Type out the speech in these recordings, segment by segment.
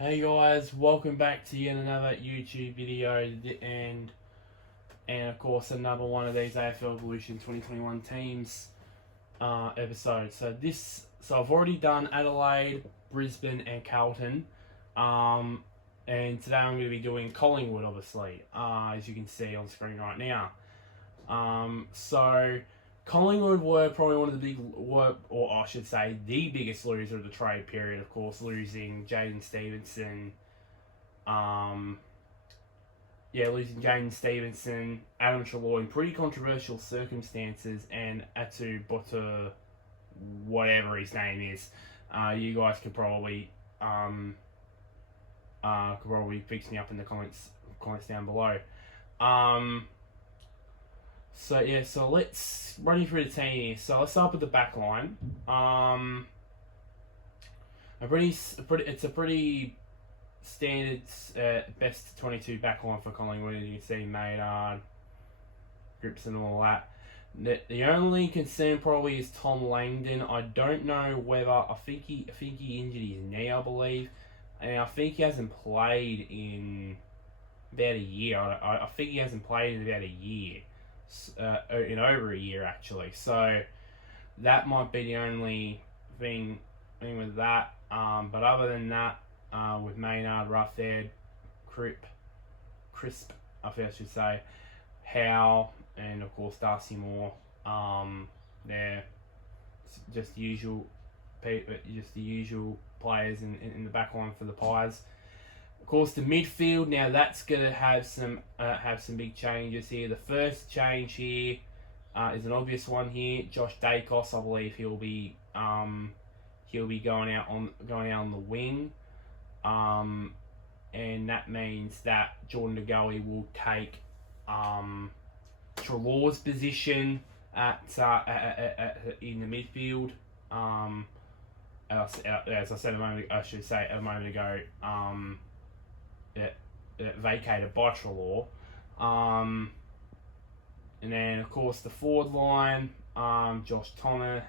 Hey guys, welcome back to yet another YouTube video and of course another one of these AFL Evolution 2021 teams episodes. So I've already done Adelaide, Brisbane, and Carlton, and today I'm going to be doing Collingwood, obviously, as you can see on screen right now. So Collingwood were probably one of the or I should say, the biggest loser of the trade period. Of course, losing Jaden Stevenson. Losing Jaden Stevenson, Adam Treloar in pretty controversial circumstances, and Atu Bota, whatever his name is. You guys could probably fix me up in the comments down below. So let's run you through the team here. So let's start with the back line. It's a pretty standard best 22 back line for Collingwood. As you can see, Maynard, Grips and all that. The only concern probably is Tom Langdon. I don't know whether I think he injured his knee, I believe, and I think he hasn't played in about a year. I think he hasn't played in about a year. In over a year actually, so that might be the only thing with that. But other than that, with Maynard, Roughhead, Crisp, I think I should say, Howe, and of course Darcy Moore, they're just the usual players in the back line for the Pies. Of course, the midfield, now that's going to have some big changes here. The first change here is an obvious one here. Josh Dacos, I believe he'll be going out on the wing, and that means that Jordan De Goey will take Treloar's position in the midfield. As I said a moment ago. Vacated by Treloar. And then of course the forward line, Josh Thomas,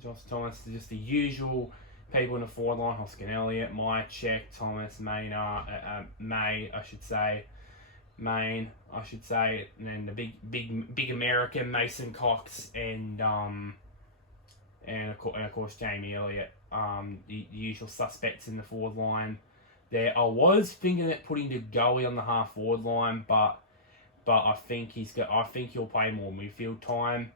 just the usual people in the forward line: Hoskin Elliott, Myercheck, Thomas, Main, I should say, and then the big American Mason Cox and of course Jamie Elliott, the usual suspects in the forward line. There, I was thinking about putting De Goey on the half forward line, but I think he'll play more midfield time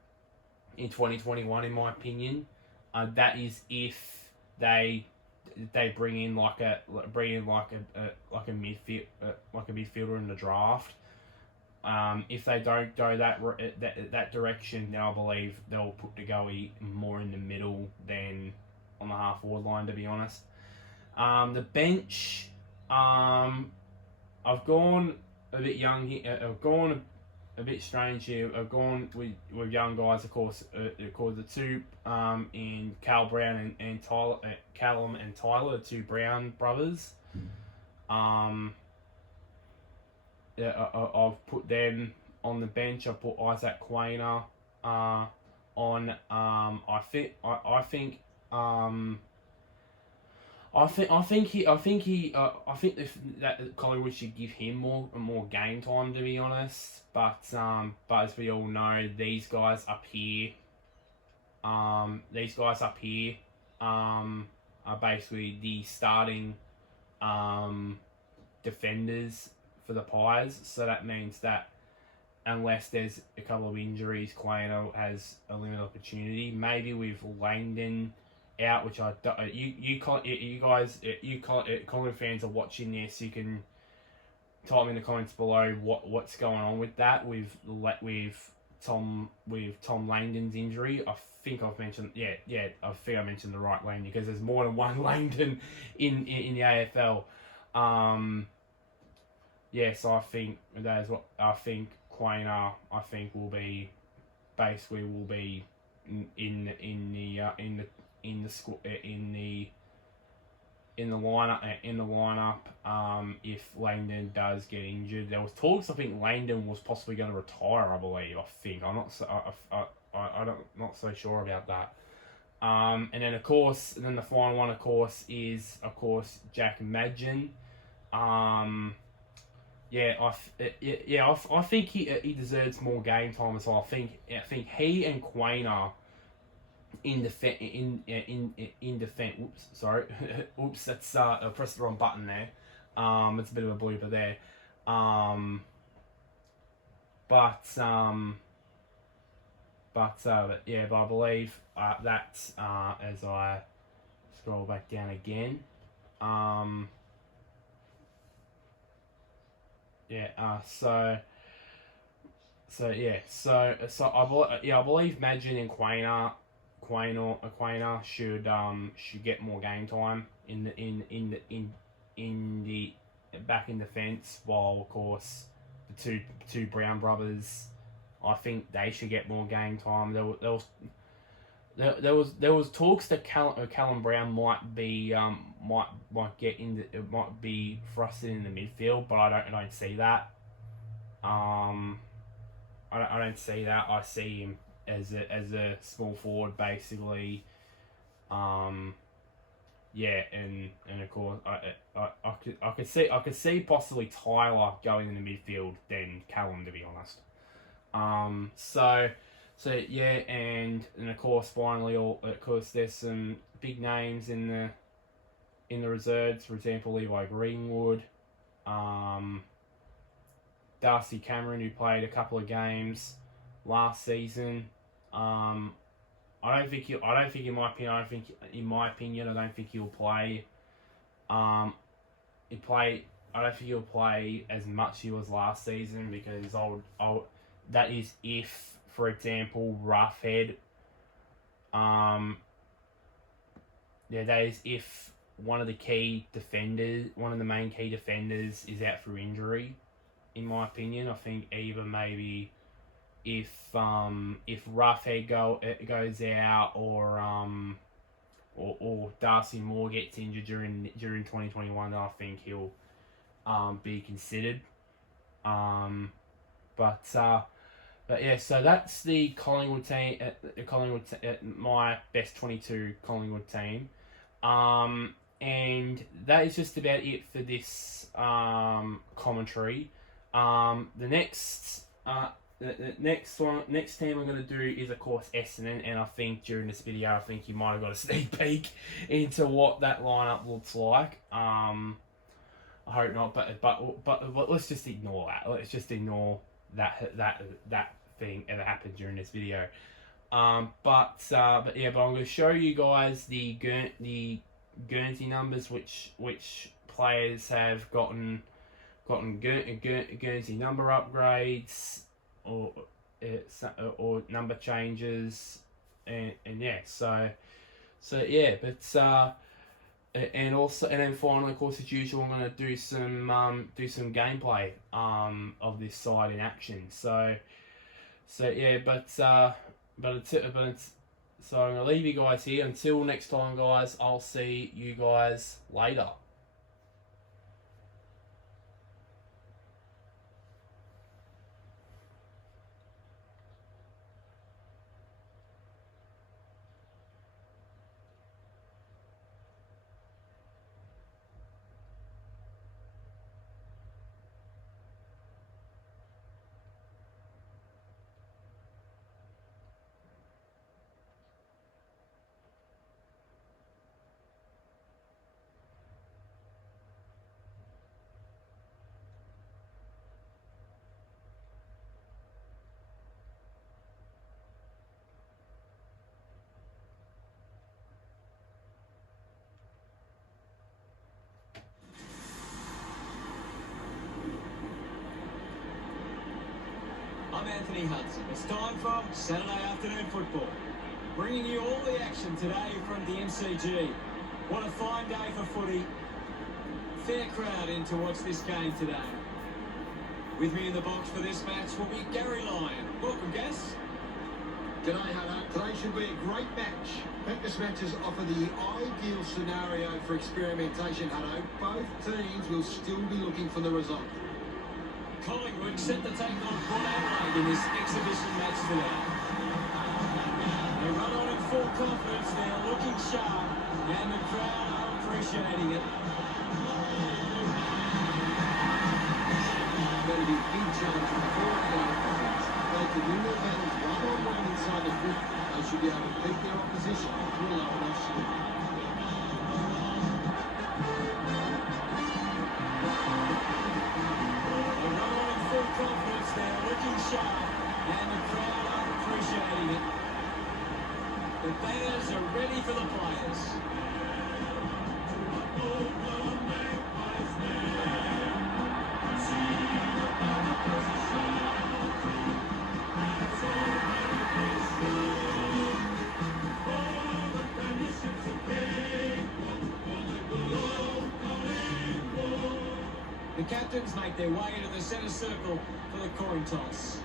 in 2021, in my opinion. That is if they bring in like a midfielder in the draft. If they don't go that direction, then I believe they'll put De Goey more in the middle than on the half forward line, to be honest. The bench, I've gone a bit young here. I've gone a bit strange here. I've gone with young guys, of course. The two in Cal Brown and Tyler, Callum and Tyler, the two Brown brothers. I've put them on the bench. I put Isaac Quainer on. I think that Collingwood should give him more game time, to be honest. But as we all know, these guys up here, are basically the starting defenders for the Pies. So that means that unless there's a couple of injuries, Quainer has a limited opportunity. Maybe with Langdon out, which Collingwood fans are watching this, you can type in the comments below what's going on with that with Tom Langdon's injury. I think I've mentioned I think I mentioned the right Langdon, because there's more than one Langdon in the AFL. So I think that is what I think. Quainer, I think, will be in the lineup if Langdon does get injured. There was talks, I think Langdon was possibly going to retire, I believe. I'm not so sure about that. And then of course, and then the final one, of course, is Jack Madgen. I think he deserves more game time as well. I think he and Quainer in defense. Oops, sorry. Oops, that's I pressed the wrong button there. It's a bit of a blooper there. But I believe that as I scroll back down again. So I believe Madgen and Quainer should get more game time in the back in defence, while of course the two Brown brothers, I think they should get more game time. There was talks that Callum Brown might be might be thrusted in the midfield, but I don't see that. I don't see that. I see him as a small forward basically. And of course I could see possibly Tyler going in the midfield than Callum, to be honest. And of course finally, of course there's some big names in the reserves. For example, Levi Greenwood, Darcy Cameron, who played a couple of games last season. I don't think in my opinion, I don't think he'll play. I don't think he'll play as much as he was last season, because that is if, for example, Roughhead. That is if one of the main key defenders is out for injury. In my opinion, I think either maybe if Roughhead goes out, or Darcy Moore gets injured during 2021, then I think he'll be considered. So that's the Collingwood team. My best 22 Collingwood team. And that is just about it for this commentary. The next team I'm going to do is, of course, Essendon, and I think during this video, I think you might have got a sneak peek into what that lineup looks like. I hope not, but let's just ignore that. Let's just ignore that thing ever happened during this video. But I'm going to show you guys the Guernsey numbers, which players have gotten Guernsey number upgrades or number changes, and then finally, of course, as usual, I'm going to do some gameplay of this side in action. So I'm going to leave you guys here. Until next time, guys, I'll see you guys later. I'm Anthony Hudson. It's time for Saturday afternoon football. Bringing you all the action today from the MCG. What a fine day for footy. Fair crowd in to watch this game today. With me in the box for this match will be Gary Lyon. Welcome, guests. G'day, Hutto. Today should be a great match. Practice matches offer the ideal scenario for experimentation, Hutto. Both teams will still be looking for the result. Collingwood set to take on Port Adelaide in this exhibition match today. They run on in full confidence. They're looking sharp, and the crowd are appreciating it. Going to be a big challenge for the forward line offense. They can win their battles one-on-one inside the foot. They should be able to beat their opposition to a low enough score. They run on in full confidence. They're looking sharp, and the crowd are appreciating it. The banners are ready for the players. The captains make their way into the centre circle for the coin toss.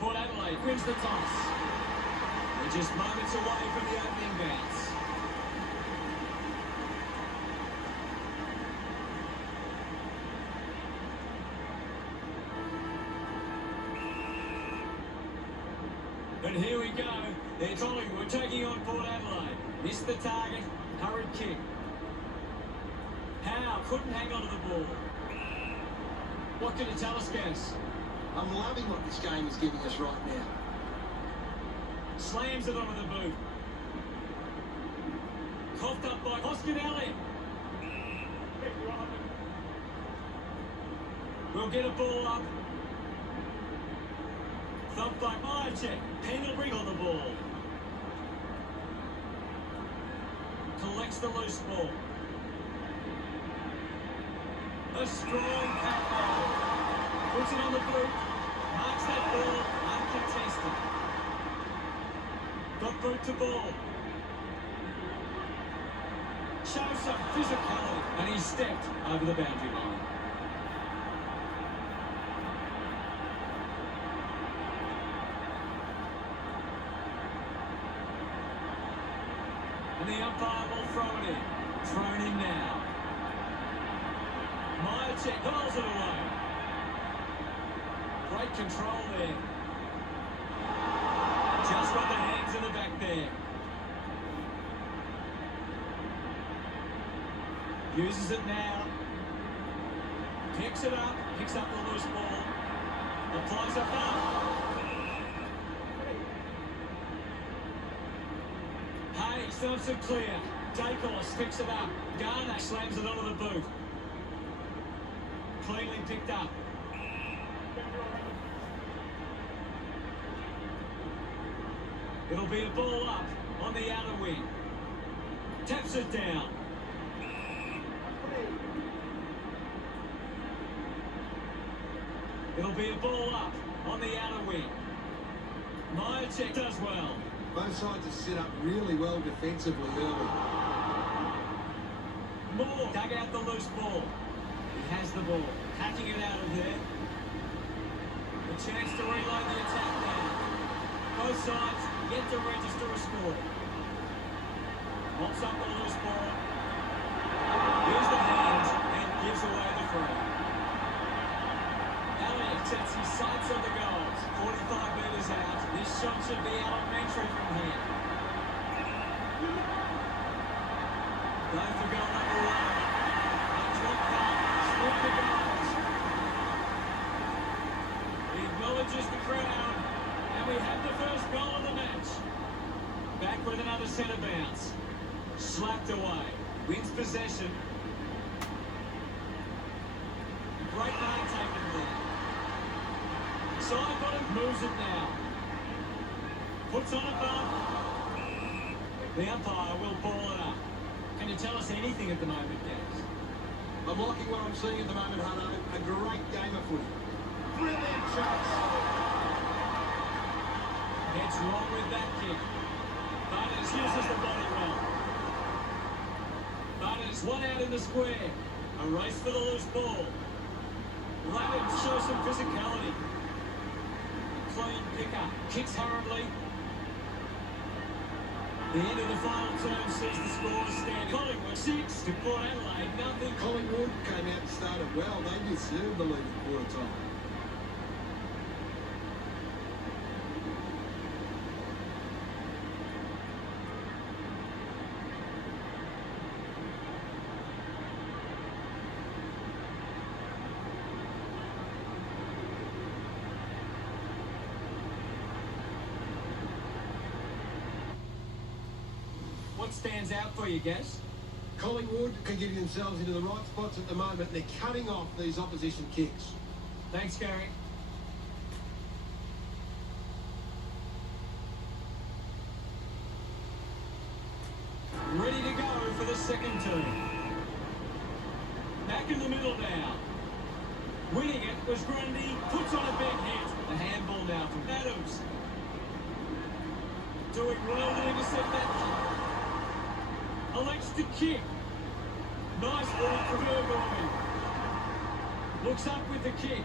Port Adelaide wins the toss. They're just moments away from the opening bounce. And here we go. They're Collingwood taking on Port Adelaide. Missed the target. Hurried kick. Howe couldn't hang on to the ball. What can you tell us, Gaz? I'm loving what this game is giving us right now. Slams it onto the boot. Coughed up by Hoskinelli. We'll get a ball up. Thumped by Myercheck. Pendlebury on the ball. Collects the loose ball. A strong pack ball. Puts it on the boot. Marks that ball uncontested. Got boot to ball. Shows some physicality. And he stepped over the boundary line. And the umpire will throw it in. Thrown in now. Myercheck hurls it away. Great control there. Just got the hands in the back there. Uses it now. Picks it up. Picks up the loose ball. Applies a foul. Hayes dumps it clear. Dacos picks it up. Garner slams it onto the boot. Cleanly picked up. It'll be a ball up on the outer wing. Taps it down. It'll be a ball up on the outer wing. Myercheck does well. Both sides have set up really well defensively early. Moore dug out the loose ball. He has the ball. Hacking it out of there. A chance to reload the attack now. Both sides yet to register a score. Mops up the loose ball. Here's the hands and gives away the free. Elliott sets his sights on the goals. 45 metres out. This shot should be elementary from here. Going for goal number one. And drop back. Split the goals. He acknowledges the crowd. And we have the first goal of the match. Back with another centre bounce. Slapped away. Wins possession. Great run taken there. Side bottom moves it now. Puts on a bump. The umpire will ball it up. Can you tell us anything at the moment, Gaz? I'm liking what I'm seeing at the moment, Hutto. A great game of footy. Brilliant chase. Gets wrong with that kick. Butters uses the body well. Butters one out in the square. A race for the loose ball. Lavin shows some physicality. Clean pickup. Kicks hurriedly. The end of the final term sees the score standing. Collingwood 6 to Port Adelaide, nothing. Collingwood came out and started well. They deserved the lead at quarter time. What stands out for you, Gaz? Collingwood are getting themselves into the right spots at the moment. They're cutting off these opposition kicks. Thanks, Gary. Ready to go for the second turn. Back in the middle now. Winning it was Grundy. Puts on a big hit. The handball now from Adams. Doing well to intercept that kick. Elects to kick. Nice ball from Burgoyne. Looks up with the kick.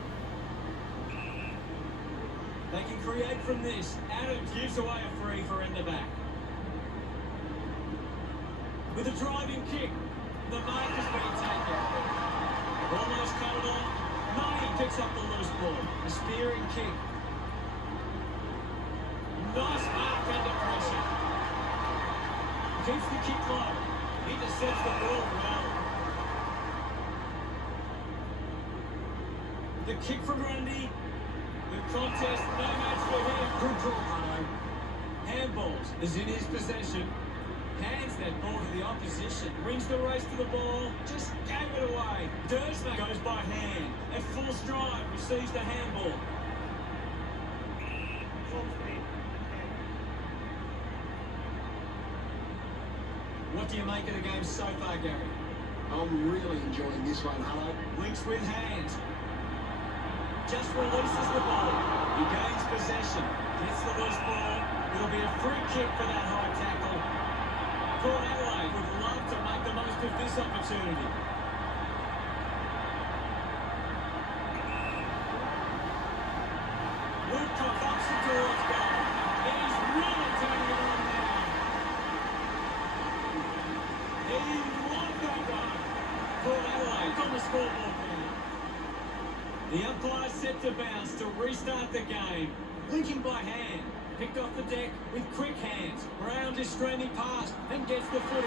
They can create from this. Adams gives away a free for in the back. With a driving kick, the mark has been taken. Almost cut it on. Money picks up the loose ball. A spearing kick. Nice mark under pressure. Keeps the kick low. Intercepts the ball well. The kick from Grundy. The contest, no match for him. Good draw, Hutto. Handballs is in his possession. Hands that ball to the opposition. Wins the race to the ball. Just gave it away. Dersma goes by hand. At full stride, receives the handball. What do you make of the game so far, Gary? I'm really enjoying this one, Hutto. Links with hands. Just releases the ball. He gains possession. Gets the loose ball. It'll be a free kick for that high tackle. Port Adelaide would love to make the most of this opportunity. Woodcock ups it towards goal. He's really turning it on now. He loved that one. Port Adelaide on the scoreboard now. The umpire set to bounce to restart the game. Linking by hand. Picked off the deck with quick hands. Round is straining past and gets the footy.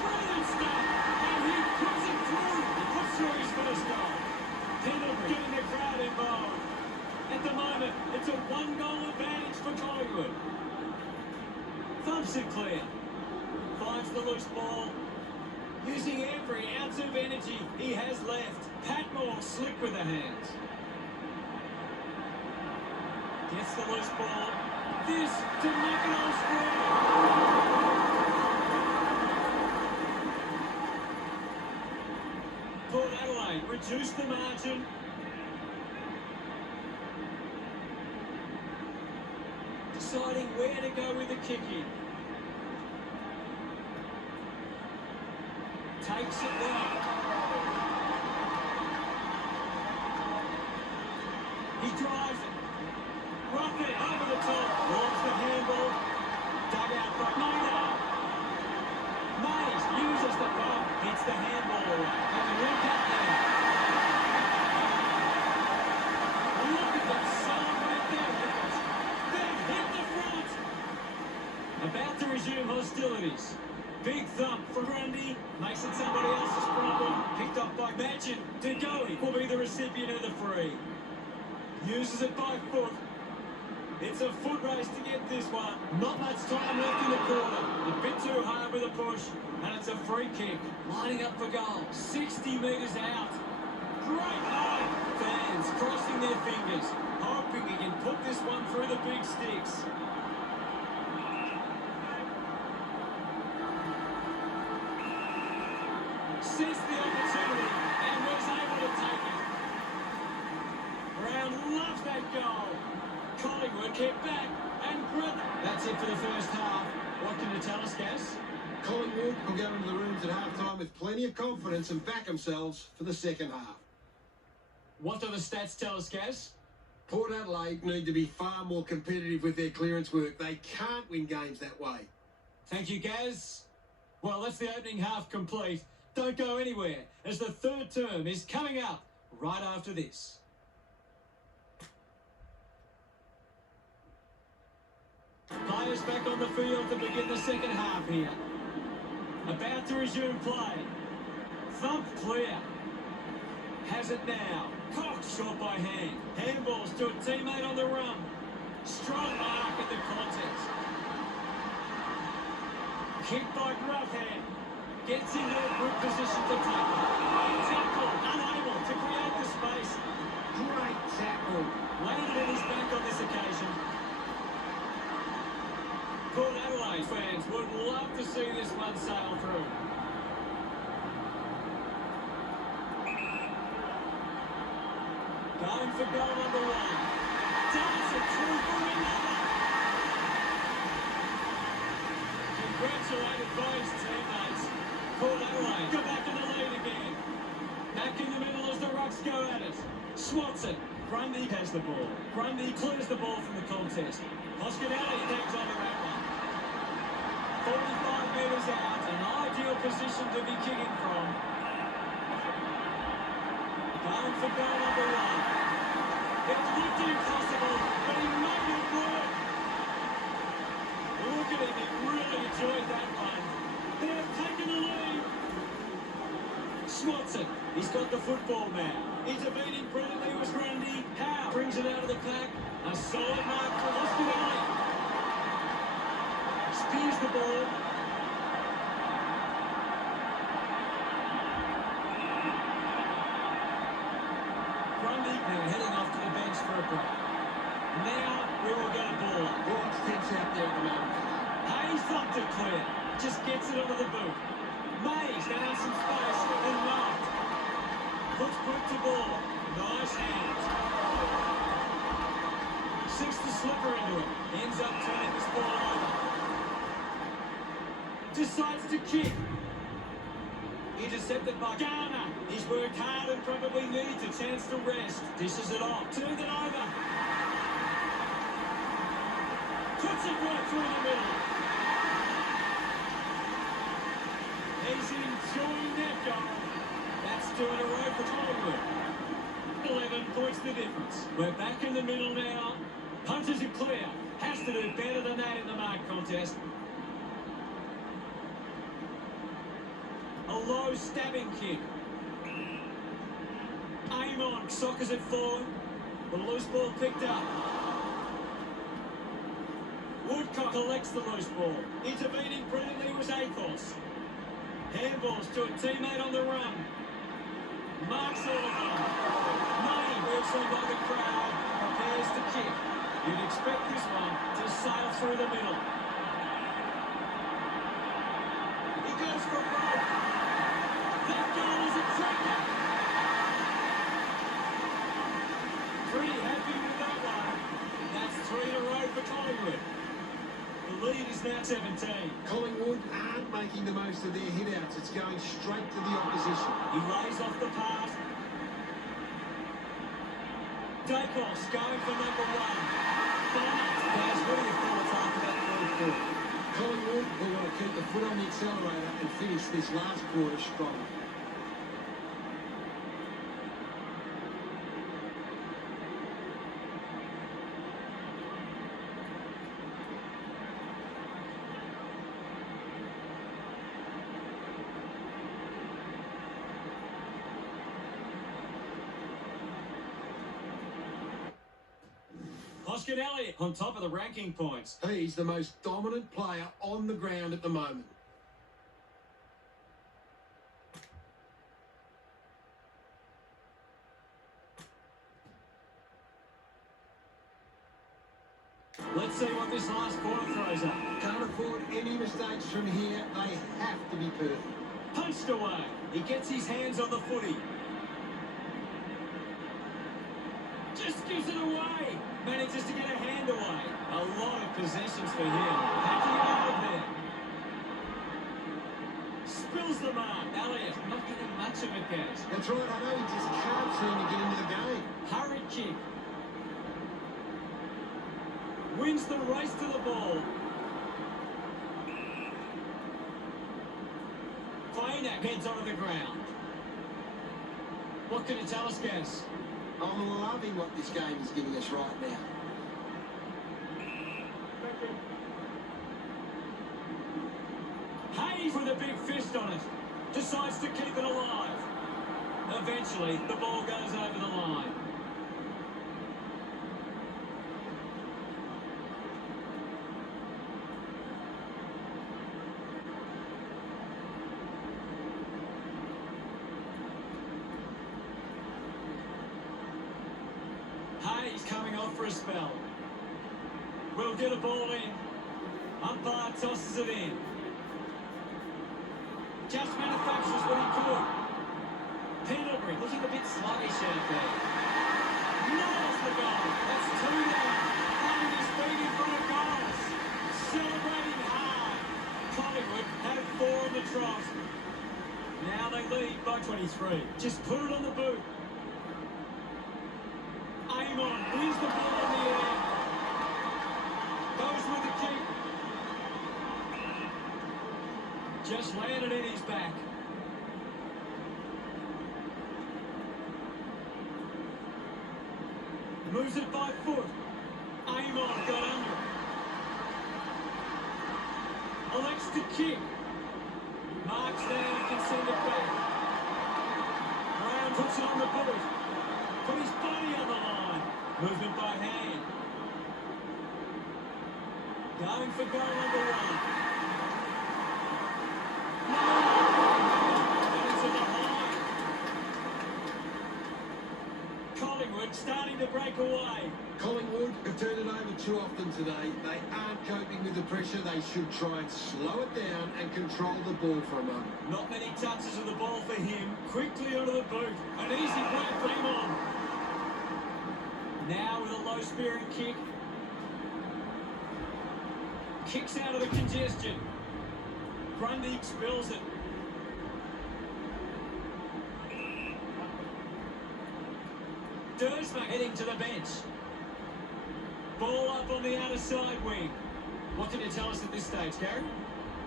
Brilliant stuff! And he puts it through. He puts through his first goal. Penalty getting the crowd involved. At the moment, it's a one-goal advantage for Collingwood. Thumps it clear. Finds the loose ball. Using every ounce of energy he has left. Patmore slick with the hands. Gets the loose ball. This to make it all square. Port Adelaide reduce the margin. Deciding where to go with the kick in. Takes it well. He drives it. Rocket over the top. Launch the handball. Dug out by Maynard. Mays uses the bump. Hits the handball away. And the impact there. Look at that celebrate there. They've hit the front. About to resume hostilities. Big thump for Grundy. Makes it somebody else's problem. Picked up by Magin. Degoe will be the recipient of the free. Uses it by foot. It's a foot race to get this one. Not much time left in the quarter. A bit too hard with a push. And it's a free kick. Lining up for goal. 60 metres out. Great line. Fans crossing their fingers. Hoping he can put this one through the big sticks. Sees the opportunity and was able to take it. Brown loves that goal. Collingwood kept back and grab. That's it for the first half. What can you tell us, Gaz? Collingwood will go into the rooms at half-time with plenty of confidence and back themselves for the second half. What do the stats tell us, Gaz? Port Adelaide need to be far more competitive with their clearance work. They can't win games that way. Thank you, Gaz. Well, that's the opening half complete. Don't go anywhere, as the third term is coming up right after this. Players back on the field to begin the second half here. About to resume play. Thump clear. Has it now. Cox shot by hand. Handballs to a teammate on the run. Strong mark in the contest. Kick by Gruffhead. Gets into a good position to tackle. Tackle. Unable to create the space. Great tackle. Landed at his back on this occasion. Port Adelaide fans would love to see this one sail through. Going for goal number one. Does it through for another. Congratulated by his teammates. Port Adelaide go back in the lead again. Back in the middle as the Rucks go at it. Swanson. Grundy has the ball. Grundy clears the ball from the contest. Hoskinelli hangs on to that one. 45 metres out, an ideal position to be kicking from. Going for goal number one. It looked impossible, but he made it work. Look at him, he really enjoyed that one. They've taken the lead. Swanson, he's got the football now. Intervening brilliantly was Grundy. Howe brings it out of the pack. A solid mark for Hoskinelli. Spears the ball. Grundy now heading off to the bench for a break. Now we will get a ball. It's tense out there at the moment. Hayes thumped it clear. Just gets it onto the boot. Mays now has some space and marked. Looks quick to ball. Nice hands. Sinks the slipper into it. Ends up turning this ball over. Decides to kick. Intercepted by Garner. He's worked hard and probably needs a chance to rest. Dishes it off. Turned it over. Puts it right through the middle. He's enjoying that goal. That's 2 in a row for Collingwood. 11 points the difference. We're back in the middle now. Punches it clear. Has to do better than that in the mark contest. A low stabbing kick. Aim on, sockers it forward. The loose ball picked up. Woodcock collects the loose ball. Intervening brilliantly was Akos. Handballs to a teammate on the run. Marks all of them. Money works on by the crowd. Prepares to kick. You'd expect this one to sail through the middle. He goes for a goal. That goal is a cracker. Pretty happy with that one. That's 3 in a row for Collingwood. The lead is now 17. Collingwood aren't making the most of their hit-outs. It's going straight to the opposition. He lays off the pass. Dacos going for number one. Guys, what are your thoughts after that third quarter? Collingwood will want to keep the foot on the accelerator and finish this last quarter strong. Hoskinelli on top of the ranking points. He's the most dominant player on the ground at the moment. Let's see what this last quarter throws up. Can't afford any mistakes from here. They have to be perfect. Punched away. He gets his hands on the footy. Just gives it away. Manages to get a hand away. A lot of possessions for him. Packing it out of there. Spills the mark. Elliott not getting much of it, guys. That's right, I know he just can't seem to get into the game. Hurried kick. Wins the race to the ball. Faina heads onto the ground. What can you tell us, Gaz? I'm loving what this game is giving us right now. Hayes with a big fist on it. Decides to keep it alive. Eventually, the ball goes over the line. Hayes coming off for a spell. We'll get a ball in. Umpire tosses it in. Just manufactures what he could. Pendlebury looking a bit sluggish out there. Nails the goal. That's 2 down. Finding his feet in front of goals. Celebrating hard. Collingwood had 4 on the trot. Now they lead by 23. Just put it on the boot. Amon wins the ball in the air. Goes with the kick. Just landed in his back. Moves it by foot. Amon got under it. Elects to kick. Marks down and can send it back. Brown puts it on the boot. Put his body on the line. Movement by hand. Going for goal number 1. And it's in the high. Collingwood starting to break away. Collingwood have turned it over too often today. They aren't coping with the pressure. They should try and slow it down and control the ball for a moment. Not many touches of the ball for him. Quickly onto the boot. An easy play for him on. Now with a low spearing kick. Kicks out of the congestion. Grundy expels it. Dersma heading to the bench. Ball up on the outer side wing. What can you tell us at this stage, Gary?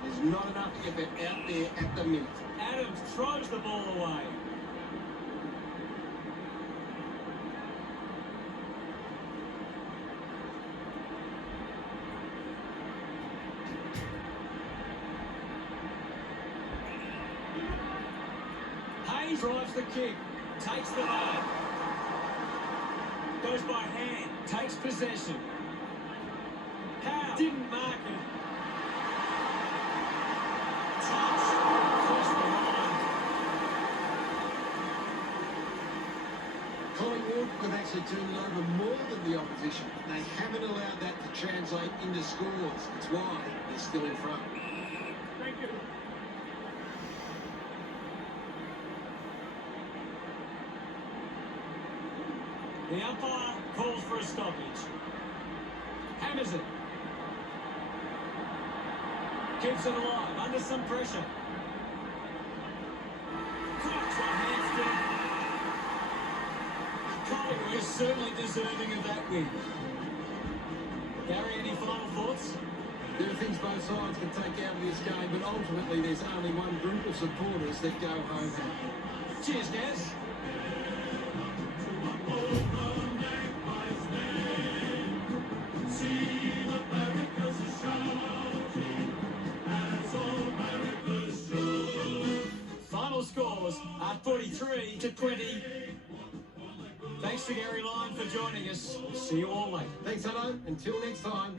There's not enough effort out there at the minute. Adams throws the ball away. Hayes drives the kick, takes the mark, goes by hand, takes possession. Howe didn't mark it. Touch, cross the line. Collingwood have actually turned it over more than the opposition. They haven't allowed that to translate into scores. It's why they're still in front. Thank you. The umpire calls for a stoppage. Hammers it. Keeps it alive, under some pressure. Cracks one handstick. Collingwood is certainly deserving of that win. Gary, any final thoughts? There are things both sides can take out of this game, but ultimately there's only one group of supporters that go home happy. Cheers, Gaz. Final scores are 43-20. Thanks to Gary Lyon for joining us. See you all later. Thanks, hello. Until next time.